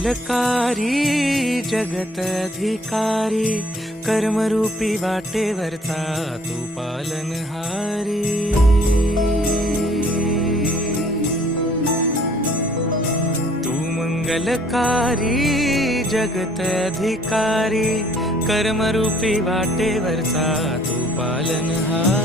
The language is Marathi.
मंगलकारी जगत अधिकारी, कर्मरूपी वाटेवरचा तू पालनहारी। तू मंगलकारी जगत अधिकारी, कर्मरूपी वाटेवरचा तू पालनहारी।